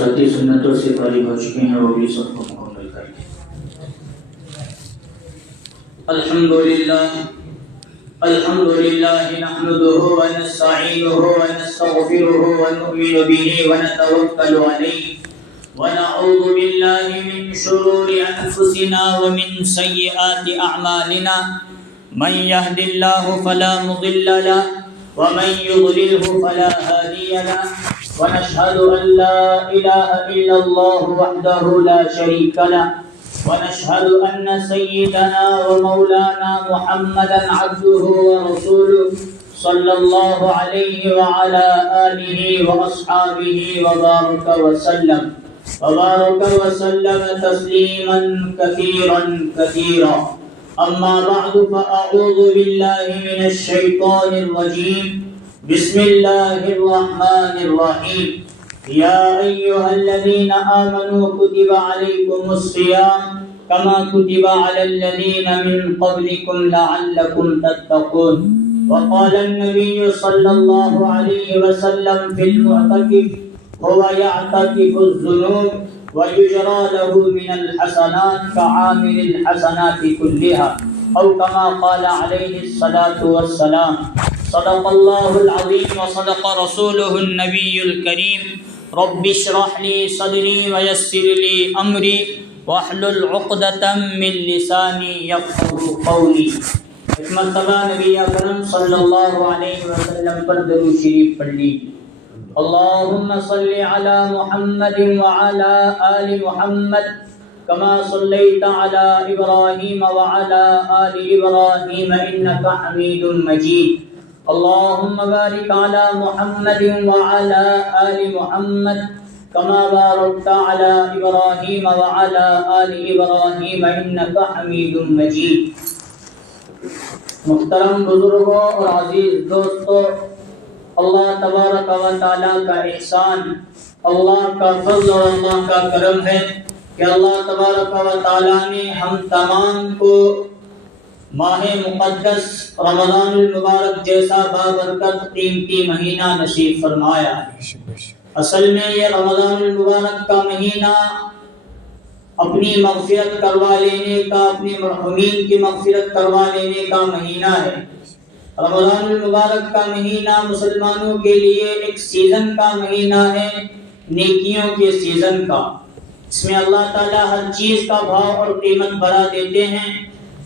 ساتھی سنتوں سے فارغ ہو چکے ہیں وہ بھی سب کو مکمل کر دیں۔ الحمدللہ نحمده ونستعینه ونستغفره ونؤمن به ونتوکل علیہ ونعوذ باللہ من شرور انفسنا ومن سیئات اعمالنا من يهد الله فلا مضل له ومن يضلله فلا هادي له ونشهد أن لا إله إلا الله وحده لا شريك له ونشهد أن سيدنا ومولانا محمدا عبده ورسوله صلى الله عليه وعلى آله وأصحابه وبارك وسلم تسليما كثيرا أما بعد فأعوذ بالله من الشيطان الرجيم بسم الله الرحمن الرحيم يا أيها الذين آمنوا كتب عليكم الصيام كما كتب على الذين من قبلكم لعلكم تتقون وقال النبي صلى الله عليه وسلم في المعتكف هو يعتكف الذنوب ويجرى له من الحسنات كعامل الحسنات كلها أو كما قال عليه الصلاة والسلام صدق الله العظيم وصدق رسوله النبي الكريم رب اشرح لي صدري ويسر لي أمري واحلل عقدة من لساني يفقهوا قولي۔ ایک مرتبہ نبی اکرم صلی اللہ علیہ وسلم پر درود شریف پڑھ لی۔ اللهم صل على محمد وعلى آل محمد كما صليت على إبراهيم وعلى آل إبراهيم إنك حميد مجيد اللهم بارك على محمد وعلى آل محمد كما باركت على إبراهيم وعلى آل إبراهيم إنك حميد مجيد۔ محترم بزرگوں اور عزیز دوستوں، اللہ تبارک و تعالیٰ کا احسان، اللہ کا فضل اور اللہ کا کرم ہے کہ اللہ تبارک و تعالیٰ نے ہم تمام کو ماہ مقدس رمضان المبارک جیسا بابرکت قیمتی مہینہ نصیب فرمایا۔ اصل میں یہ رمضان المبارک کا مہینہ اپنی مغفرت کروا لینے کا، اپنے مرحومین کی مغفرت کروا لینے کا مہینہ ہے۔ رمضان المبارک کا مہینہ مسلمانوں کے لیے ایک سیزن کا مہینہ ہے، نیکیوں کے سیزن کا۔ اس میں اللہ تعالیٰ ہر چیز کا بھاؤ اور قیمت بڑھا دیتے ہیں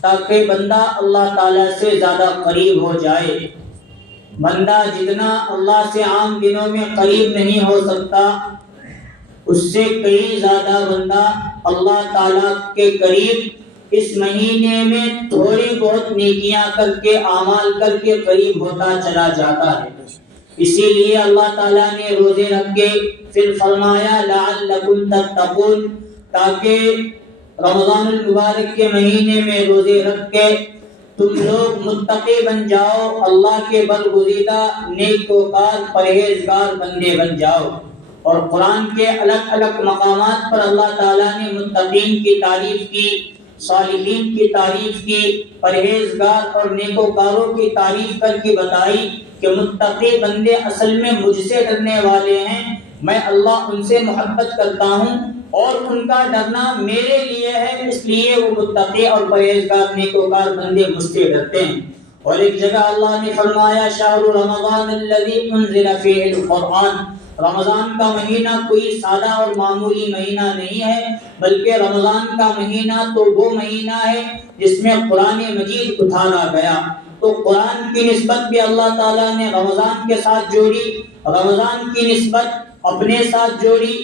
تاکہ بندہ اللہ تعالیٰ سے زیادہ قریب ہو جائے۔ بندہ جتنا اللہ سے عام دنوں میں قریب نہیں ہو سکتا، اس سے کئی زیادہ بندہ اللہ تعالیٰ کے قریب اس مہینے میں تھوڑی بہت نیکیاں کر کے، اعمال کر کے قریب ہوتا چلا جاتا ہے۔ اسی لیے اللہ تعالیٰ نے روزے رکھ کے پھر فرمایا لعلکم تتقون، تاکہ رمضان المبارک کے مہینے میں روزے رکھ کے تم لوگ متقی بن جاؤ، اللہ کے برگزیدہ نیکوکار پرہیزگار بندے بن جاؤ۔ اور قرآن کے الگ الگ مقامات پر اللہ تعالیٰ نے متقین کی تعریف کی، صالحین کی تعریف کی، پرہیزگار اور نیکوکاروں کی تعریف کر کے بتائی کہ متقی بندے اصل میں مجھ سے ڈرنے والے ہیں، میں اللہ ان سے محبت کرتا ہوں اور ان کا ڈرنا میرے لیے ہے، اس لیے وہ متقی اور پرہیزگار نیکوکار بندے مجھ سے ڈرتے ہیں۔ اور ایک جگہ اللہ نے فرمایا شہر رمضان الذی انزل فیہ القرآن، رمضان کا مہینہ کوئی سادہ اور معمولی مہینہ نہیں ہے، بلکہ رمضان کا مہینہ تو وہ مہینہ ہے جس میں قرآن مجید اتارا گیا۔ تو قرآن کی نسبت بھی اللہ تعالیٰ نے رمضان کے ساتھ جوڑی، رمضان کی نسبت اپنے ساتھ جوڑی،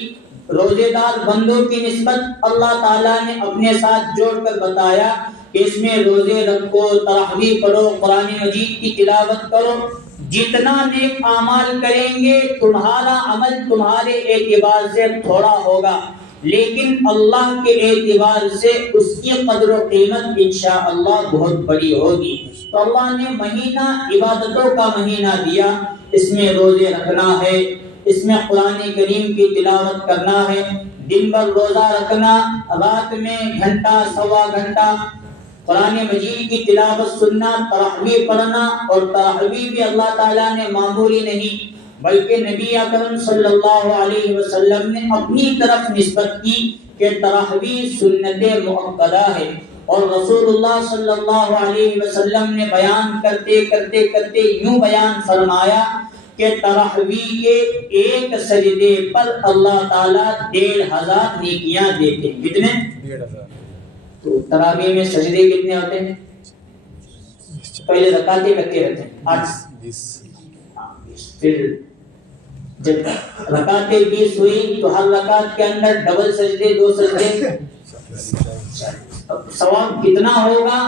روزے دار بندوں کی نسبت اللہ تعالیٰ نے اپنے ساتھ جوڑ کر بتایا کہ اس میں روزے رکھو، تراویح پڑھو، قرآن مجید کی تلاوت کرو۔ جتنا نیک اعمال کریں گے تمہارا عمل تمہارے اعتبار سے تھوڑا ہوگا، لیکن اللہ کے اعتبار سے اس کی قدر و قیمت انشاءاللہ بہت بڑی ہوگی۔ تو اللہ نے مہینہ عبادتوں کا مہینہ دیا، اس میں روزے رکھنا ہے، اس میں قرآن کریم کی تلاوت کرنا ہے، دن بھر روزہ رکھنا، رات میں گھنٹہ سوا گھنٹہ قرآن مجید کی تلاوت سننا، تراویح پڑھنا، اور تراویح بھی اللہ تعالیٰ نے معمولی نہیں، بلکہ نبی اکرم صلی اللہ علیہ وسلم نے اپنی طرف نسبت کی کہ تراویح سنت مؤکدہ ہے، اور رسول اللہ صلی اللہ علیہ وسلم نے بیان کرتے کرتے کرتے یوں بیان فرمایا کہ تراویح کے ایک سجدے پر اللہ تعالیٰ 1500 نیکیاں دیتے ہیں۔ کتنے؟ 1500۔ تو تراویح میں سجدے کتنے ہوتے ہیں؟ پہلے رکعتیں کتنے رہتے ہیں؟ 20۔ پھر جب رکعتیں 20 ہوئی تو ہر رکعت کے اندر ڈبل سجدے، 2 سجدے، ثواب کتنا ہوگا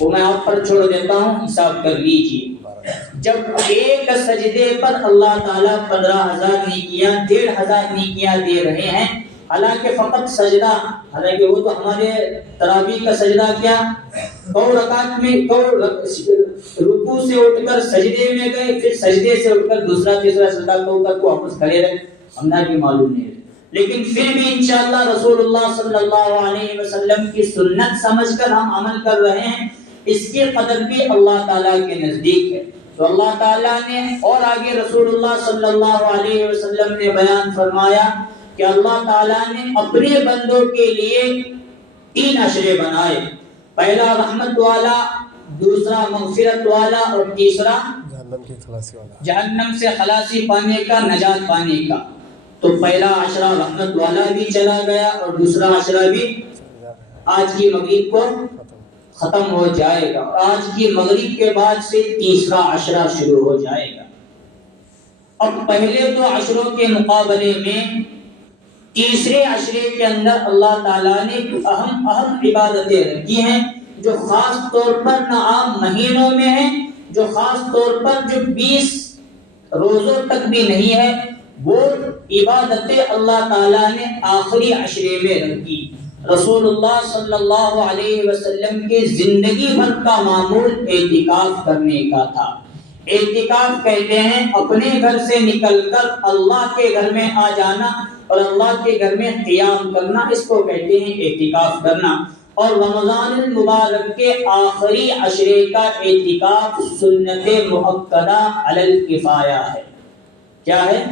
وہ میں آپ پر چھوڑ دیتا ہوں، حساب کر لیجیے۔ جب ایک سجدے پر اللہ تعالیٰ 15,000 نیکیاں، 1,500 نیکیاں دے رہے ہیں، حالانکہ فقط سجدہ، حالانکہ وہ تو ہمارے تراویح کا سجدہ کیا، رکعت میں رکوع سے اٹھ کر سجدے میں گئے، پھر سجدے سے اٹھ کر دوسرا تیسرا سجدہ کر کو واپس کھڑے رہے، ہمیں بھی معلوم نہیں ہے، لیکن پھر بھی انشاءاللہ رسول اللہ صلی اللہ علیہ وسلم کی سنت سمجھ کر ہم عمل کر رہے ہیں، اس کی قدر بھی اللہ تعالیٰ کے نزدیک ہے۔ تو اللہ تعالیٰ نے اور آگے رسول اللہ صلی اللہ علیہ وسلم نے بیان فرمایا کہ اللہ تعالیٰ نے اپنے بندوں کے لیے 3 عشرے بنائے، پہلا رحمت والا، دوسرا مغفرت والا، اور تیسرا جہنم سے خلاصی پانے کا، نجات پانے کا۔ تو پہلا عشرہ رحمت والا بھی چلا گیا اور دوسرا عشرہ بھی آج کی مغرب کو ختم ہو جائے گا، اور آج کی مغرب کے بعد سے تیسرا عشرہ شروع ہو جائے گا۔ اب پہلے 2 عشروں کے مقابلے میں تیسرے عشرے کے اندر اللہ تعالیٰ نے اہم عبادتیں رکھی ہیں، جو خاص طور پر نہ عام مہینوں میں ہیں، جو خاص طور پر جو 20 روزوں تک بھی نہیں ہے، وہ عبادتیں اللہ تعالیٰ نے آخری عشرے میں رکھی۔ رسول اللہ صلی اللہ علیہ وسلم کی زندگی بھر کا معمول اعتکاف کرنے کا تھا۔ اعتکاف کہتے ہیں اپنے گھر سے نکل کر اللہ کے گھر میں آ جانا اور اللہ کے گھر میں قیام کرنا، اس کو کہتے ہیں اعتکاف کرنا۔ اور رمضان المبارک کے آخری عشرے کا اعتکاف سنت مؤکدہ علی الکفایہ ہے۔ کیا ہے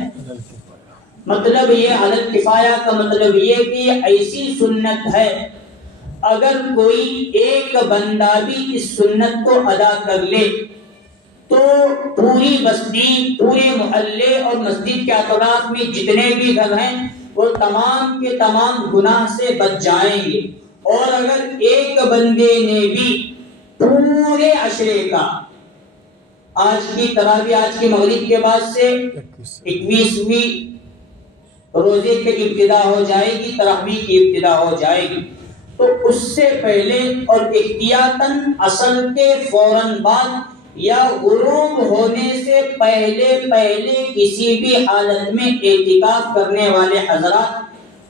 مطلب؟ یہ علی الکفایہ کا مطلب یہ کہ یہ ایسی سنت ہے، اگر کوئی ایک بندہ بھی اس سنت کو ادا کر لے تو پوری بستی، پورے محلے اور مسجد کے اطراف میں جتنے بھی گھر ہیں وہ تمام کے تمام گناہ سے بچ جائیں گے۔ اور اگر ایک بندے نے بھی پورے عشرے کا، آج کی تراویح آج کی مغرب کے بعد سے 21ویں روزے کی ابتدا ہو جائے گی، تراویح کی ابتدا ہو جائے گی، تو اس سے پہلے اور احتیاطاً عصر کے فوراً بعد یا غروب ہونے سے پہلے کسی بھی حالت میں اعتکاف کرنے والے حضرات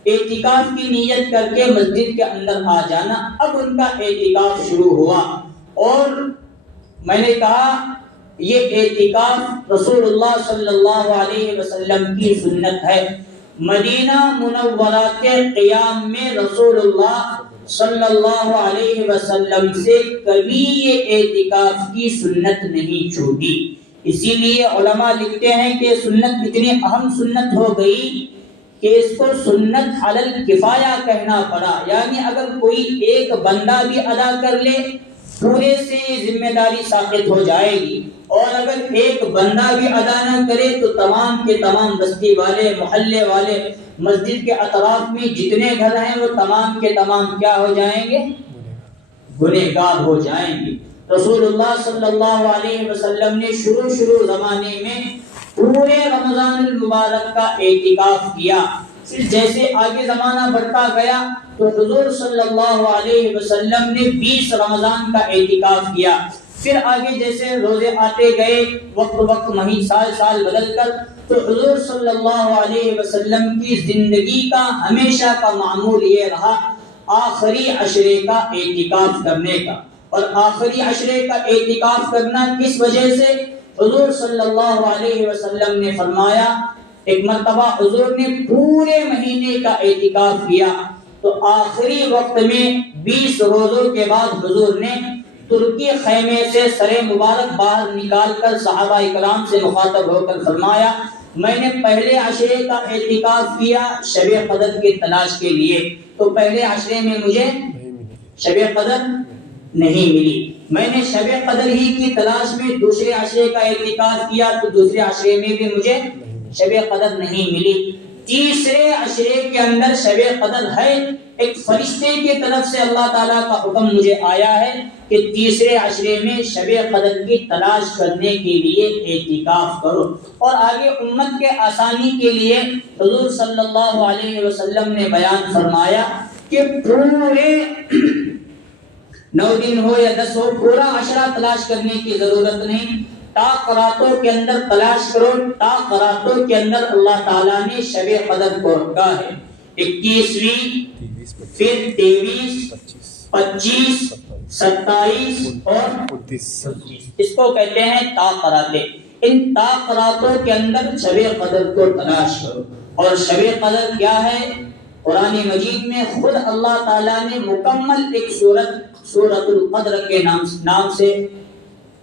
اعتکاف کی نیت کر کے مسجد کے اندر آ جانا۔ اب ان کا اعتکاف شروع ہوا، اور میں نے کہا یہ اعتکاف رسول اللہ صلی اللہ علیہ وسلم کی سنت ہے۔ مدینہ منورہ کے قیام میں رسول اللہ صلی اللہ علیہ وسلم سے کبھی یہ اعتکاف کی سنت نہیں چھوٹی۔ اسی لیے علماء لکھتے ہیں کہ سنت اتنی اہم سنت ہو گئی کہ اس کو سنت علی الکفایہ کہنا پڑا، یعنی اگر کوئی ایک بندہ بھی ادا کر لے پورے سے ذمہ داری ساقط ہو جائے گی، اور اگر ایک بندہ بھی ادا نہ کرے تو تمام کے تمام بستی والے، محلے والے، مسجد کے اطراف میں جتنے گھر ہیں وہ تمام کے تمام کیا ہو جائیں گے؟ گنہگار ہو جائیں گے۔ رسول اللہ صلی اللہ علیہ وسلم نے شروع زمانے میں پورے رمضان المبارک کا اعتکاف کیا، پھر جیسے آگے زمانہ بڑھتا گیا تو حضور صلی اللہ علیہ وسلم نے 20 رمضان کا اعتکاف کیا، پھر آگے جیسے روزے آتے گئے وقت مہینے سال بدل کر، تو حضور صلی اللہ علیہ وسلم کی زندگی کا ہمیشہ کا معمول یہ رہا آخری عشرے کا اعتکاف کرنے کا۔ اور آخری عشرے کا اعتکاف کرنا کس وجہ سے؟ حضور صلی اللہ علیہ وسلم نے فرمایا، ایک مرتبہ حضور نے پورے مہینے کا اعتکاف کیا تو آخری وقت میں 20 روزوں کے بعد حضور نے ترکی خیمے سے سر مبارک باہر نکال کر صحابہ اکرام سے مخاطب ہو کر فرمایا میں نے پہلے عشرے کا اعتکاف کیا شب قدر کی تلاش کے لیے، تو پہلے عشرے میں مجھے شب قدر نہیں ملی، میں نے شب قدر ہی کی تلاش میں دوسرے عشرے کا اعتکاف کیا تو دوسرے عشرے میں بھی مجھے شب قدر نہیں ملی، تیسرے عشرے کے اندر شب قدر ہے، ایک فرشتے کی طرف سے اللہ تعالیٰ کا حکم مجھے آیا ہے کہ تیسرے عشرے میں شب قدر کی تلاش کرنے کے لیے اعتکاف کرو۔ اور آگے امت کے آسانی کے لیے حضور صلی اللہ علیہ وسلم نے بیان فرمایا کہ پورے 9 دن ہو یا 10 ہو پورا عشرہ تلاش کرنے کی ضرورت نہیں، تا قراتوں کے اندر تلاش کرو، تا قراتوں کے اندر اللہ تعالیٰ نے شب قدر کو رکھا ہے، 21ویں پھر 23 25 27 اور 29، اس کو کہتے ہیں تا قراتے۔ ان تا قراتوں کے اندر شب قدر کو تلاش کرو۔ اور شب قدر کیا ہے؟ قرآن مجید میں خود اللہ تعالیٰ نے مکمل ایک سورۃ القدر کے نام سے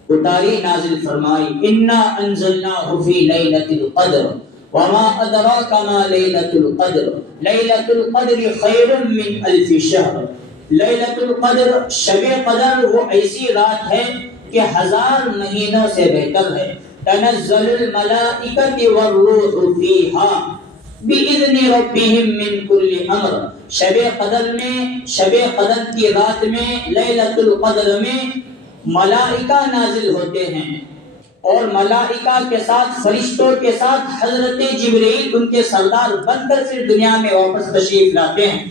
اتاری نازل فرمائی، انا انزلناہ فی لیلۃ القدر وما ادراک ما لیلۃ القدر لیلۃ القدر خیر من الف شہر۔ لیلۃ القدر شب قدر وہ ایسی رات ہے کہ 1000 مہینوں سے بہتر ہے، تنزل الملائکۃ والروح فیہا بِإِذْنِ رَبِّهِمْ مِنْ كُلِّ امر۔ شب قدر کی رات میں لیلۃ القدر میں ملائکہ نازل ہوتے ہیں، اور ملائکہ کے ساتھ فرشتوں کے ساتھ حضرت جبرائیل ان کے سردار بن کر پھر دنیا میں واپس تشریف لاتے ہیں۔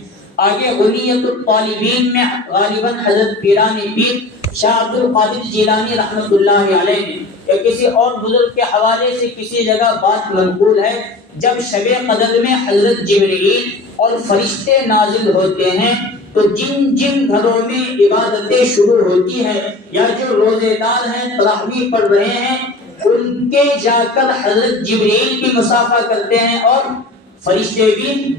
آگے غنیت الطالبین میں غالباً حضرت پیران پیر شاہ عبد القادر جیلانی رحمۃ اللہ علیہ نے یا کسی اور بزرگ کے حوالے سے کسی جگہ بات منقول ہے، جب شب قدر میں حضرت جبرائیل اور فرشتے نازل ہوتے ہیں تو جن جن گھروں میں عبادتیں شروع ہوتی ہیں یا جو روزے دار ہیں تراویح پڑھ رہے ہیں ان کے جا کر حضرت جبرائیل بھی مصافحہ کرتے ہیں اور فرشتے بھی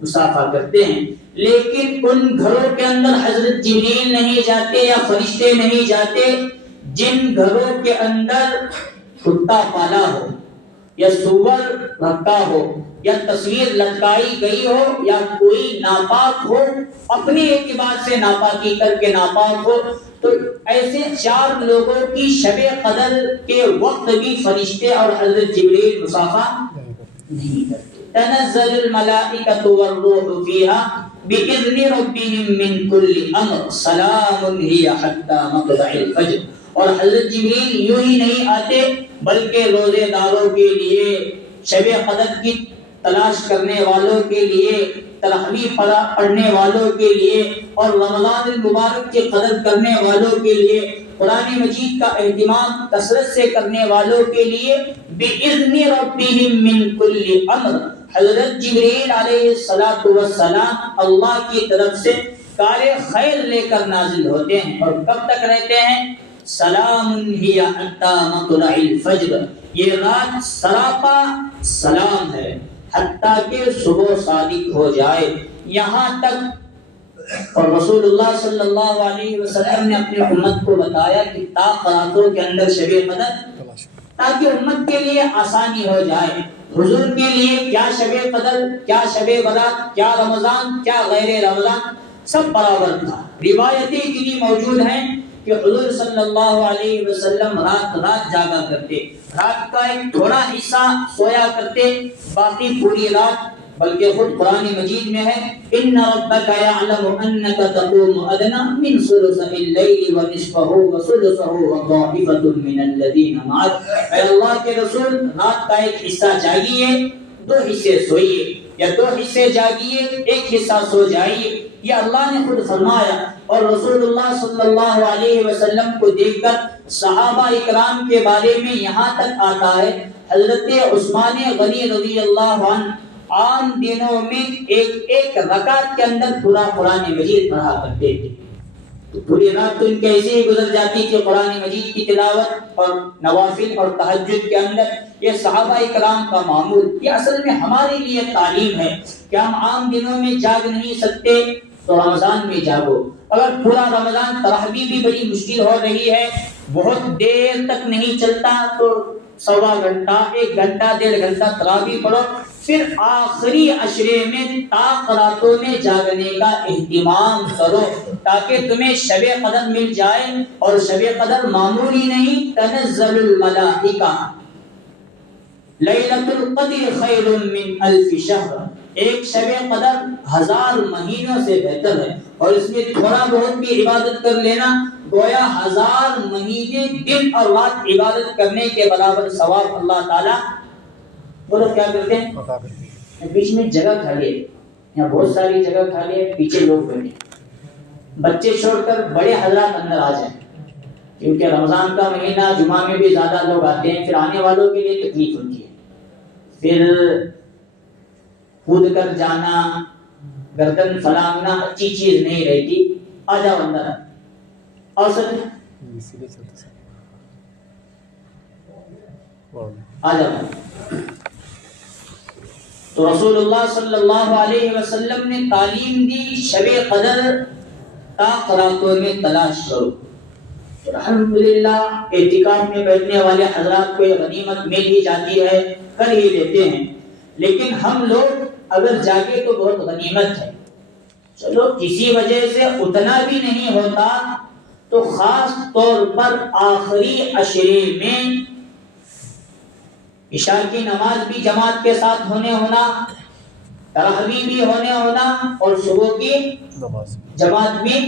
مصافحہ کرتے ہیں، لیکن ان گھروں کے اندر حضرت جبرائیل نہیں جاتے یا فرشتے نہیں جاتے جن گھروں کے اندر کتا پالا ہو یا سور رکھا ہو یا تصویر لٹکائی گئی ہو یا کوئی ناپاک ہو، اپنے اعتبار سے ناپاکی کر کے ناپاک ہو، تو ایسے 4 لوگوں کی شب قدر کے وقت بھی فرشتے اور حضرت جبرائیل مصافحہ نہیں کرتے۔ تنزل الملائکۃ والروح فیہا بِإِذْنِ رَبِّهِمْ مِنْ كُلِّ امر سلام ہی حتی مطلع الفجر۔ اور حضرت جبرائیل یوں ہی نہیں آتے بلکہ روزے داروں کے لیے، شب قدر کی تلاش کرنے والوں کے لیے، تراویح پڑھنے والوں کے لیے اور رمضان المبارک کی قدر کرنے والوں کے لیے، قرآن مجید کا اہتمام کثرت سے کرنے والوں کے لیے بِإِذْنِ رَبِّهِمْ مِنْ كُلِّ امر۔ حضرت جبرائیل علیہ السلام اللہ کی طرف سے کار خیر لے کر نازل ہوتے ہیں، اور کب تک رہتے ہیں؟ سلام ہی حتی مطلع الفجر، یہ رات سراپا سلام ہے حتیٰ کہ صبح صادق ہو جائے، یہاں تک۔ اور رسول اللہ صلی اللہ علیہ وسلم نے اپنی امت کو بتایا کہ تا قراتوں کے اندر شب قدر، تاکہ امت کے لیے آسانی ہو جائے۔ حضور کے لیے کیا شب قدر، کیا شب برات، کیا رمضان، کیا غیر رمضان، سب برابر تھا۔ روایتیں اتنی موجود ہیں کہ حضور صلی اللہ علیہ وسلم رات جاگا کرتے، رات کا ایک تھوڑا حصہ سویا کرتے، باقی پوری رات، بلکہ خود قرآن مجید میں ہے ان ربک یعلم انک تقوم ادنی من ثلثی اللیل ونصفہ وثلثہ وطائفۃ من الذین معک۔ اے اللہ کے رسول، رات کا ایک حصہ جاگیے، 2 حصے سوئیے، یا 2 حصے جاگیے، 1 حصہ سو جائیے، یہ اللہ نے خود فرمایا۔ اور رسول اللہ صلی اللہ علیہ وسلم کو دیکھ کر صحابہ اکرام کے بارے میں یہاں تک آتا ہے، حضرت عثمان غنی رضی اللہ عنہ عام دنوں میں ایک رکعت کے اندر پورا قرآن مجید پڑھا کرتے تھے، تو پوری رات تو ان کے ایسے ہی گزر جاتی تھی قرآن مجید کی تلاوت اور نوافل اور تہجد کے اندر۔ یہ صحابہ اکرام کا معمول، یہ اصل میں ہمارے لیے تعلیم ہے کہ ہم عام دنوں میں جاگ نہیں سکتے تو رمضان میں جاگو، اگر پورا رمضان تراویح بھی بڑی مشکل ہو رہی ہے، بہت دیر تک نہیں چلتا، تو سوا گھنٹہ، 1 گھنٹہ، 1.5 گھنٹہ تراویح پڑھو، پھر آخری عشرے میں طاق راتوں میں جاگنے کا اہتمام کرو تاکہ تمہیں شب قدر مل جائے۔ اور شب قدر معمولی نہیں، تنزل الملائکہ، لیلۃ القدر خیر من الف شہر، ایک شب قدر 1000 مہینوں سے بہتر ہے، اور اس میں تھوڑا بہت بھی عبادت کر لینا گویا 1000 مہینے دن اور رات عبادت کرنے کے برابر ثواب اللہ تعالیٰ۔ بولو کیا کرتے ہیں؟ بیچ میں جگہ خالی ہے، یہاں بہت ساری جگہ خالی ہے، پیچھے لوگ بیٹھے، بچے چھوڑ کر بڑے حضرات اندر آ جائیں، کیونکہ رمضان کا مہینہ، جمعہ میں بھی زیادہ لوگ آتے ہیں، پھر آنے والوں کے لیے تکلیف ہوتی ہے، پھر کود کر جانا، گردن پھلانگنا اچھی چیز نہیں رہتی۔ آ جاؤ اندر، اور سر آ جاؤ۔ تو رسول اللہ صلی اللہ علیہ وسلم نے تعلیم دی، شب قدر طاق راتوں میں تلاش کرو۔ الحمدللہ اعتکاف میں بیٹھنے والے حضرات کو یہ غنیمت مل ہی جاتی ہے، کر ہی لیتے ہیں، لیکن ہم لوگ اگر جاگے تو بہت غنیمت ہے۔ چلو کسی وجہ سے اتنا بھی نہیں ہوتا تو خاص طور پر آخری عشرے میں عشاء کی نماز بھی جماعت کے ساتھ ہونا، تراویح بھی ہونا، اور صبح کی جماعت بھی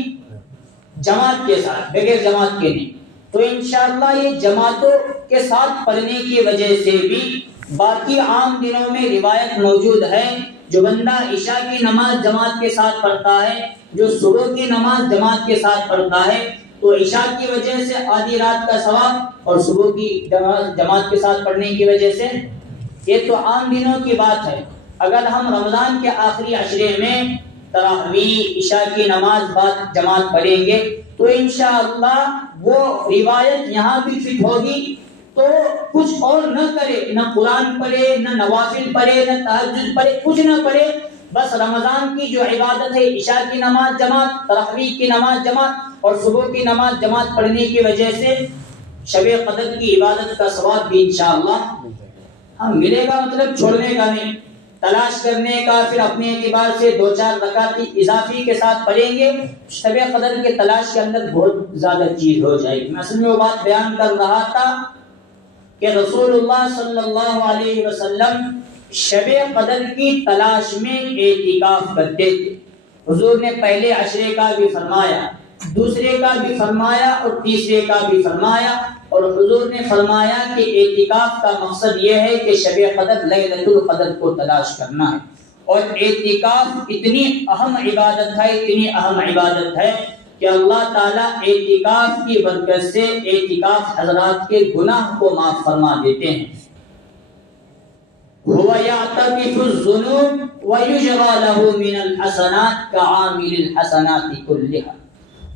جماعت کے ساتھ، بغیر جماعت کے نہیں۔ تو انشاءاللہ یہ جماعتوں کے ساتھ پڑھنے کی وجہ سے بھی باقی عام دنوں میں روایت موجود ہے، جو بندہ عشاء کی نماز جماعت کے ساتھ پڑھتا ہے، جو صبح کی نماز جماعت کے ساتھ پڑھتا ہے، تو عشاء کی وجہ سے آدھی رات کا ثواب، اور صبح کی جماعت کے ساتھ پڑھنے کی وجہ سے، یہ تو عام دنوں کی بات ہے۔ اگر ہم رمضان کے آخری عشرے میں تراویح، عشاء کی نماز بعد جماعت پڑھیں گے تو انشاءاللہ وہ روایت یہاں بھی فٹ ہوگی، تو کچھ اور نہ کرے، نہ قرآن پڑھے، نہ نوافل پڑھے، نہ تہجد پڑھے، کچھ نہ پڑھے، بس رمضان کی جو عبادت ہے، عشاء کی نماز جماعت، تراویح کی نماز جماعت اور صبح کی نماز جماعت پڑھنے کی وجہ سے شب قدر کی عبادت کا ثواب بھی انشاءاللہ ہم ملے گا، مطلب چھوڑنے کا نہیں، تلاش کرنے کا، پھر اپنے اعتبار سے 2-4 رکعت اضافی کے ساتھ پڑھیں گے، شب قدر کے تلاش کے اندر بہت زیادہ چیز ہو جائے گی۔ میں اصل میں وہ بات بیان کر رہا تھا کہ رسول اللہ صلی اللہ علیہ وسلم شب قدر کی تلاش میں اعتکاف کرتے تھے۔ حضور نے پہلے عشرے کا بھی فرمایا، دوسرے کا بھی فرمایا اور تیسرے کا بھی فرمایا، اور حضور نے فرمایا کہ اعتکاف کا مقصد یہ ہے کہ شب قدر لیلۃ القدر کو تلاش کرنا ہے، اور اعتکاف اتنی اہم عبادت ہے، اتنی اہم عبادت ہے کہ اللہ تعالیٰ اعتکاف کی برکت سے اعتکاف حضرات کے گناہ کو معاف فرما دیتے ہیں۔ هو يعتكف الذنوب ويجرى له من الحسنات كعامل الحسنات كلها،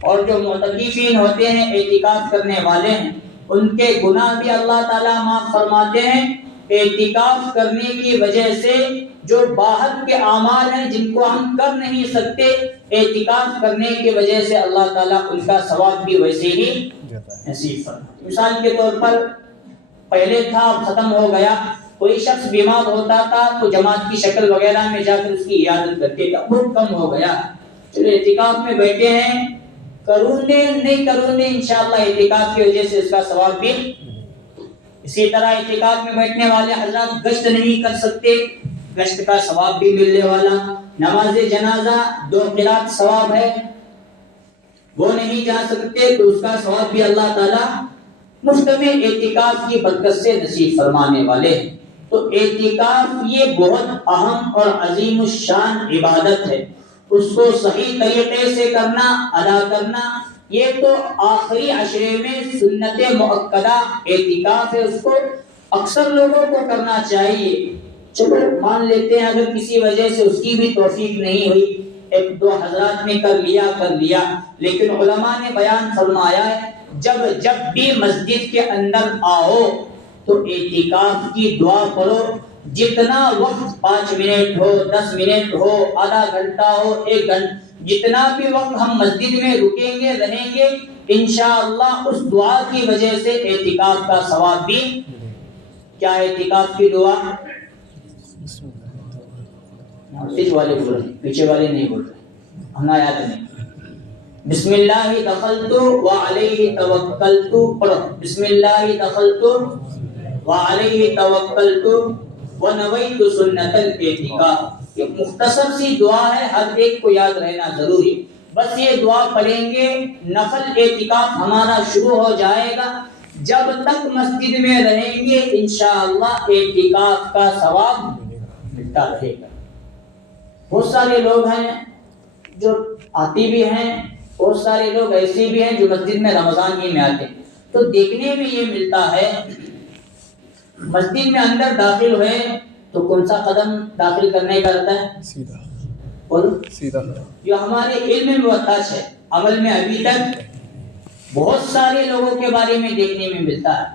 اور جو معتکفین ہوتے ہیں، اعتکاف کرنے والے ہیں، ان کے گناہ بھی اللہ تعالیٰ معاف فرماتے ہیں۔ اعتکاف کرنے کی وجہ سے جو باہر کے اعمال ہیں جن کو ہم کر نہیں سکتے، اعتکاف کرنے کی وجہ سے اللہ تعالیٰ ان کا ثواب بھی ویسے ہی نصیب فرماتے ہیں۔ مثال کے طور پر پہلے تھا، اب ختم ہو گیا، کوئی شخص بیمار ہوتا تھا تو جماعت کی شکل وغیرہ میں جا کر اس کی عیادت کرتے تھے، بہت کم ہو گیا، چلو اعتکاف میں بیٹھے ہیں، کروں گے نہیں کروں گے، انشاءاللہ اعتکاف کی وجہ سے اس کا ثواب بھی۔ اسی طرح اعتکاف میں بیٹھنے والے حضرات گشت نہیں کر سکتے، گشت کا ثواب بھی ملنے والا۔ نماز جنازہ 2 قرات ثواب ہے، وہ نہیں جا سکتے تو اس کا ثواب بھی اللہ تعالیٰ مفت میں اعتکاف کی برکت سے نصیب فرمانے والے ہیں۔ تو اعتکاف یہ بہت اہم اور عظیم الشان عبادت ہے، اس کو صحیح طریقے سے کرنا، ادا کرنا، یہ تو آخری عشرے میں سنت مؤکدہ اعتکاف ہے، اس کو اکثر لوگوں کو کرنا چاہیے۔ چلو مان لیتے ہیں اگر کسی وجہ سے اس کی بھی توفیق نہیں ہوئی، 1-2 حضرات نے کر لیا، لیکن علماء نے بیان فرمایا ہے جب بھی مسجد کے اندر آؤ تو اعتکاف کی دعا پڑھو، جتنا وقت 5 منٹ ہو، 10 منٹ ہو، آدھا گھنٹہ ہو، 1 گھنٹہ، جتنا بھی وقت ہم مسجد میں رکیں گے رہیں گے انشاءاللہ اس دعا کی وجہ سے اعتکاف کا ثواب بھی کیا اعتکاف کی دعا صرف والے بول رہے ہیں پیچھے والے نہیں بول رہے ہمیں یاد نہیں بسم اللہ دخلت وعلیہ توکلت پڑھو بسم اللہ دخلت وعلیہ توکلت ونویت سنت الاعتکاف یہ مختصر سی دعا ہے ہر ایک کو یاد رہنا ضروری بس یہ دعا پڑھیں گے نفل اعتکاف ہمارا شروع ہو جائے گا جب تک مسجد میں رہیں گے انشاءاللہ اعتکاف کا ثواب ملتا رہے گا بہت سارے لوگ ہیں جو آتی بھی ہیں بہت سارے لوگ ایسے بھی ہیں جو مسجد میں رمضان ہی میں آتے ہیں تو دیکھنے میں یہ ملتا ہے مسجد میں اندر داخل ہوئے تو کون سا قدم داخل کرنے کا رہتا ہے سیدھا جو ہمارے علم میں وطاش ہے عمل میں ابھی تک بہت سارے لوگوں کے بارے میں دیکھنے میں ملتا ہے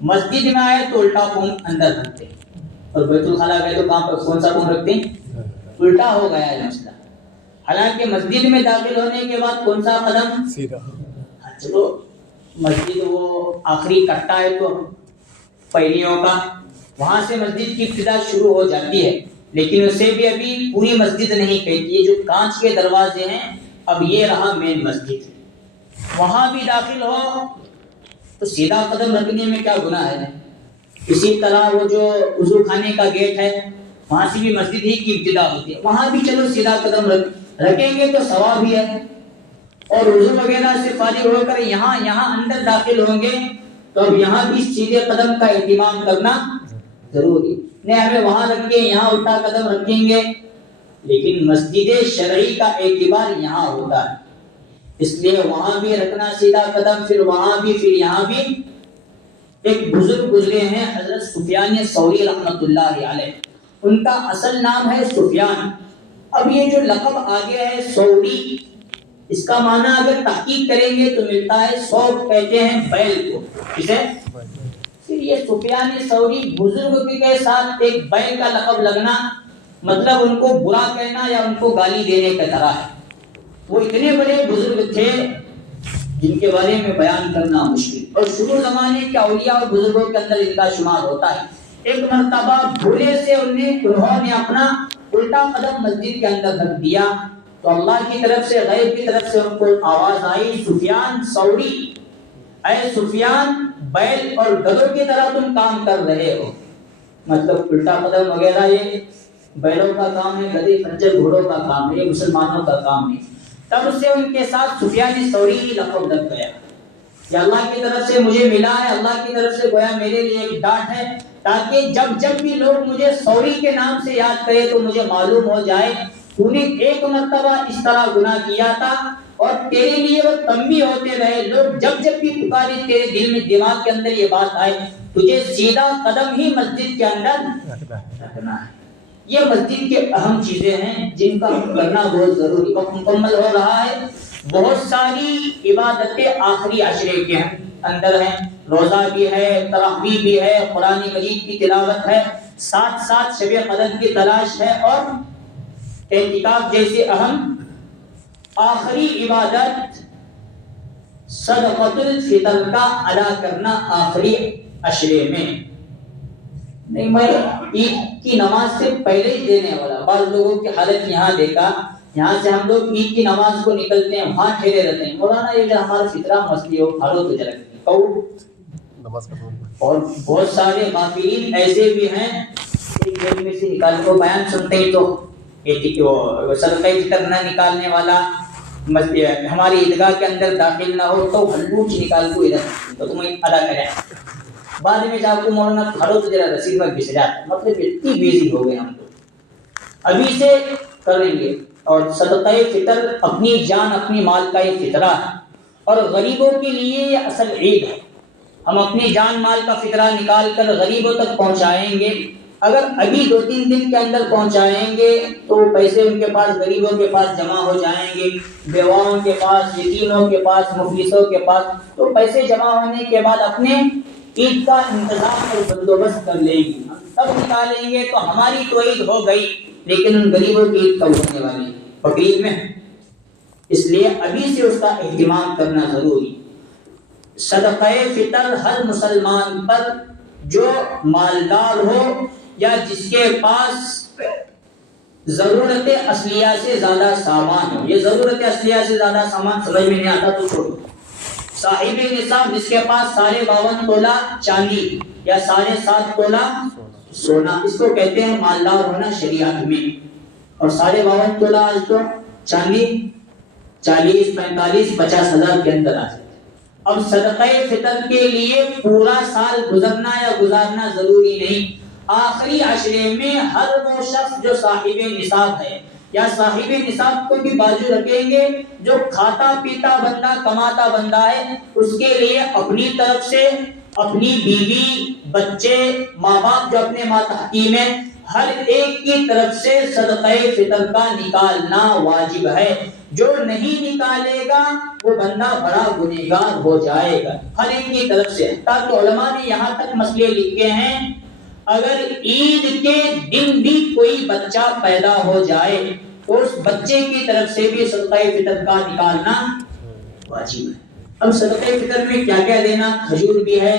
مسجد میں آئے تو الٹا پون اندر رکھتے ہیں اور بیت الخلا گئے تو کہاں پر کون سا پون رکھتے ہیں الٹا ہو گیا ہے مسئلہ حالانکہ مسجد میں داخل ہونے کے بعد کون سا قدم سیدھا چلو مسجد وہ آخری کٹا ہے تو پہلیوں کا وہاں سے مسجد کی ابتدا شروع ہو جاتی ہے لیکن اسے بھی ابھی پوری مسجد نہیں کہتی ہے جو کانچ کے دروازے ہیں اب یہ رہا مین مسجد وہاں بھی داخل ہو تو سیدھا قدم رکھنے میں کیا گناہ ہے اسی طرح وہ جو وضو خانے کا گیٹ ہے وہاں سے بھی مسجد ہی کی ابتدا ہوتی ہے وہاں بھی چلو سیدھا قدم رکھیں گے تو ثواب بھی ہے اور وضو وغیرہ سے فارغ ہو کر یہاں اندر داخل ہوں گے تو اب یہاں بھی سیدھے قدم کا اہتمام کرنا ضروری نہیں ہمیں وہاں رکھ کے یہاں الٹا قدم رکھیں گے لیکن مسجد شرعی کا اعتبار یہاں ہوتا ہے اس لیے وہاں بھی رکھنا سیدھا قدم پھر وہاں بھی پھر یہاں بھی ایک بزرگ گزرے ہیں حضرت سفیان ثوری رحمۃ اللہ علیہ ان کا اصل نام ہے سفیان اب یہ جو لقب آگے ہے ثوری اس کا معنی اگر تحقیق کریں گے تو ملتا ہے ثور کہتے ہیں بیل کو کسے پھر یہ سفیان ثوری بزرگ کے ساتھ ایک بیل کا لقب لگنا مطلب ان کو برا کہنا یا ان کو گالی دینے کی طرح ہے وہ اتنے بڑے بزرگ تھے جن کے بارے میں بیان کرنا مشکل اور شروع زمانے کے اولیاء اور بزرگوں کے اندر ان کا شمار ہوتا ہے ایک مرتبہ بھولے سے انہوں نے اپنا الٹا قدم مسجد کے اندر رکھ دیا تو اللہ کی طرف سے غیب کی طرف سے ان کو آواز آئی سفیان ثوری اے سفیان بیل اور گدھوں کی طرح تم کام کر رہے ہو مطلب الٹا قدم وغیرہ یہ بیلوں کا کام ہے گدھے خنجر گھوڑوں کا کام ہے یہ مسلمانوں کا کام ہے تب سے ان کے ساتھ سفیان ثوری لقب لگ گیا یہ اللہ کی طرف سے مجھے ملا ہے اللہ کی طرف سے گویا میرے لیے ایک ڈانٹ ہے تاکہ جب بھی لوگ مجھے ثوری کے نام سے یاد کرے تو مجھے معلوم ہو جائے تو نے ایک مرتبہ اس طرح گناہ کیا تھا اور تیرے لیے وہ تنبیہ ہوتے رہے لوگ جب بھی پکارے تیرے دل میں دماغ کے اندر یہ بات آئے تجھے سیدھا قدم ہی مسجد کے اندر رکھنا ہے یہ مسجد کے اہم چیزیں ہیں جن کا کرنا بہت ضروری وقت مکمل ہو رہا ہے بہت ساری عبادتیں آخری عشرے کے اندر ہیں روزہ بھی ہے تراویح بھی ہے قرآن مجید کی تلاوت ہے ساتھ ساتھ شب قدر کی تلاش ہے اور اعتکاف جیسے اہم آخری عبادت صدقۃ الفطر کا ادا کرنا آخری عشرے میں نہیں میں عید کی نماز سے پہلے ہی دینے والا بعض لوگوں کی حالت یہاں دیکھا یہاں سے ہم لوگ عید کی نماز کو نکلتے ہیں وہاں ٹھہرے رہتے ہیں مولانا یہ ہمارا فطرہ مسئلہ ہو کھالو تو جلک اور بہت سارے غافلین ایسے بھی ہیں ایک جیب میں سے نکال کو بیان سنتے ہی تو صدقہ فطر نہ نکالنے والا ہماری عیدگاہ کے اندر داخل نہ ہو تو ہلوچ نکال کو ادھر تو تمہیں ادا کریں بعد میں جا کو مولانا کھڑو تو ذرا رسید میں گھس جاتا مطلب اتنی بیزی ہو گئے ہم تو ابھی سے کریں گے اور صدقہ فطر اپنی جان اپنی مال کا یہ فطرہ ہے اور غریبوں کے لیے یہ اصل عید ہے ہم اپنی جان مال کا فطرہ نکال کر غریبوں تک پہنچائیں گے اگر ابھی 2-3 دن کے اندر پہنچائیں گے تو پیسے ان کے پاس غریبوں کے پاس جمع ہو جائیں گے بیواؤں کے پاس یتیموں کے پاس مفلسوں کے پاس تو پیسے جمع ہونے کے بعد اپنے عید کا انتظام اور بندوبست کر لیں گے تب نکالیں گے تو ہماری تو عید ہو گئی لیکن ان غریبوں کی عید کب ہونے والی بقرعید میں اس لیے ابھی سے اس کا اہتمام کرنا ضروری۔ صدقہ فطر ہر مسلمان پر جو مالدار ہو یا جس کے پاس ضرورت اصلیہ سے زیادہ سامان ہو، یہ ضرورت اصلیہ سے زیادہ سامان سمجھ میں نہیں آتا تو چھوڑو۔ صاحب نصاب جس کے پاس 52.5 تولہ چاندی یا 7.5 تولہ سونا، اس کو کہتے ہیں مالدار ہونا شریعت میں۔ اور 52.5 تولہ آج تو چاندی 40 45 50 ہزار کے اندر آ جاتی ہے۔ اب صدقہ فطر کے لیے پورا سال گزرنا یا گزارنا ضروری نہیں، آخری عشرے میں ہر وہ شخص جو صاحب نصاب ہے یا صاحب نصاب کو بھی بازو رکھیں گے، جو کھاتا پیتا بندہ کماتا بندہ ہے، اس کے لیے اپنی طرف سے اپنی بیوی بچے ماں باپ جو اپنے ماتحتیم ہیں، ہر ایک کی طرف سے صدقہ فطر کا نکالنا واجب ہے۔ جو نہیں نکالے گا وہ بندہ بڑا گنہگار ہو جائے گا، ہر ایک کی طرف سے۔ تاکہ علماء نے یہاں تک مسئلے لکھے ہیں، اگر عید کے دن بھی کوئی بچہ پیدا ہو جائے تو اس بچے کی طرف سے بھی صدقہ فطر کا نکالنا واجب ہے۔ اب صدقہ فطر میں کیا کیا دینا؟ کھجور بھی ہے،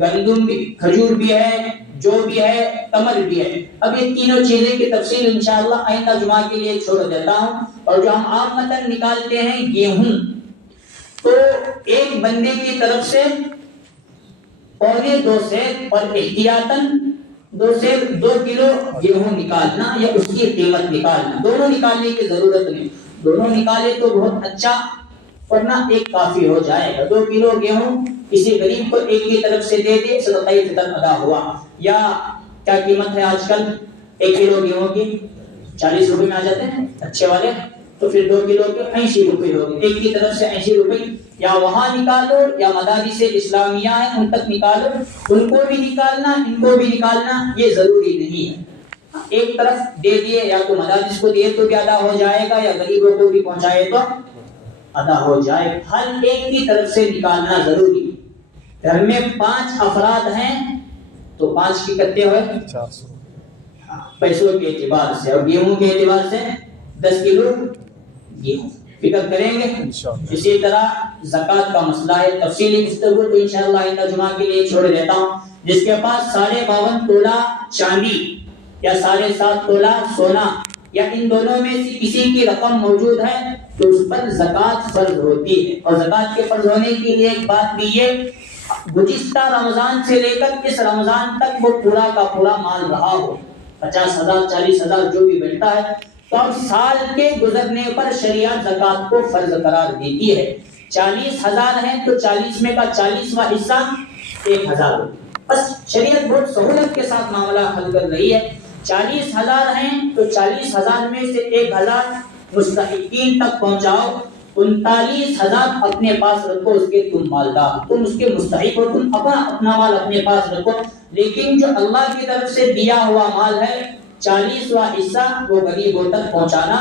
گندم بھی، کھجور بھی ہے، جو بھی ہے، تمر بھی ہے۔ اب یہ تینوں چیزیں کی تفصیل انشاءاللہ آئندہ جمعہ کے لیے چھوڑ دیتا ہوں۔ اور جو ہم عام متن نکالتے ہیں گیہوں، تو ایک بندے کی طرف سے 2.25 سیر اور احتیاطاً 2 کلو گیہوں نکالنا یا اس کی قیمت نکالنا۔ دونوں نکالنے کی ضرورت نہیں، دونوں نکالے تو بہت اچھا، ورنہ ایک کافی ہو جائے گا۔ 2 کلو گیہوں کسی غریب کو ایک کی طرف سے دے دے، صدقہ فطر ادا ہوا۔ یا کیا قیمت ہے آج کل 1 کلو گیہوں کی؟ 40 روپے میں آ جاتے ہیں اچھے والے، تو پھر 2 کلو کے 80 روپے ہو گئے، ایک کی طرف سے 80 روپے۔ یا وہاں نکالو یا مدارس اسلامیہ ہیں ان تک نکالو، ان کو بھی نکالنا ان کو بھی نکالنا، یہ ضروری نہیں ہے۔ ایک طرف دے دیے، یا تو مدارس کو دیے تو بھی ادا ہو جائے گا، یا غریبوں کو بھی پہنچائے تو ادا ہو جائے۔ ہر ایک کی طرف سے نکالنا ضروری۔ گھر میں 5 افراد ہیں تو 5 کی کتے ہوئے 400 پیسوں کے اعتبار سے، اور گیہوں کے اعتبار سے 10 کلو گیہوں فکر کریں گے۔ اسی طرح زکوٰۃ کا مسئلہ ہے، تفصیلی گفتگو تو انشاءاللہ آئندہ جمعہ کے لیے چھوڑ دیتا ہوں۔ جس کے پاس 52.5 تولہ چاندی یا 7.5 تولہ سونا یا ان دونوں میں سے کسی کی رقم موجود ہے تو اس پر زکوٰۃ فرض ہوتی ہے۔ اور زکوٰۃ کے فرض ہونے کے لیے ایک بات بھی یہ، گزشتہ رمضان سے لے کر اس رمضان تک وہ پورا کا پورا مال رہا ہو، 50,000 40,000 جو بھی بنتا ہے، تو اب سال کے گزرنے پر شریعت زکوٰۃ کو فرض قرار دیتی ہے۔ 40,000 ہیں تو 40 میں کا 40واں حصہ 1,000۔ بس شریعت بہت سہولت کے ساتھ معاملہ حل کر رہی ہے۔ 40,000 ہیں تو 40,000 میں سے 1,000 مستحقین تک پہنچاؤ، 39,000 اپنے پاس رکھو، اس کے تم مالدار، تم اس کے مستحق ہو، تم اپنا مال اپنے پاس رکھو۔ لیکن جو اللہ کی طرف سے دیا ہوا مال ہے 40واں حصہ وہ غریبوں تک پہنچانا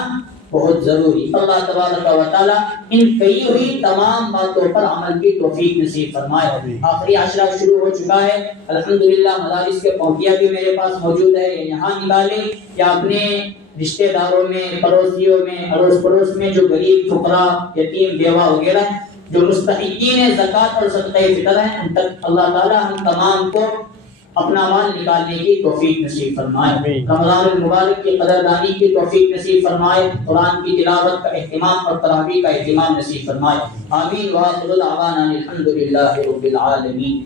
بہت ضروری۔ اللہ تبارک و تعالی ان کئی ہوئی تمام باتوں پر عمل کی توفیق نصیب فرمائے۔ آخری عشرہ شروع ہو چکا ہے، الحمدللہ مدارس کے پوکیا بھی میرے پاس موجود ہے، یہاں نکالے یا اپنے رشتہ داروں میں، پڑوسیوں میں، اڑوس پڑوس میں جو غریب فقراء یتیم بیوہ وغیرہ جو مستحقین زکوٰۃ اور صدقہ فطر ہیں ان تک اللہ تعالی ہم تمام کو اپنا مال نکالنے کی توفیق نصیب فرمائے۔ رمضان المبارک کی قدردانی کی توفیق نصیب فرمائے، قرآن کی تلاوت کا اہتمام اور تراویح کا اہتمام نصیب فرمائے۔ آمین وآخر دعوانا الحمد للہ رب العالمین۔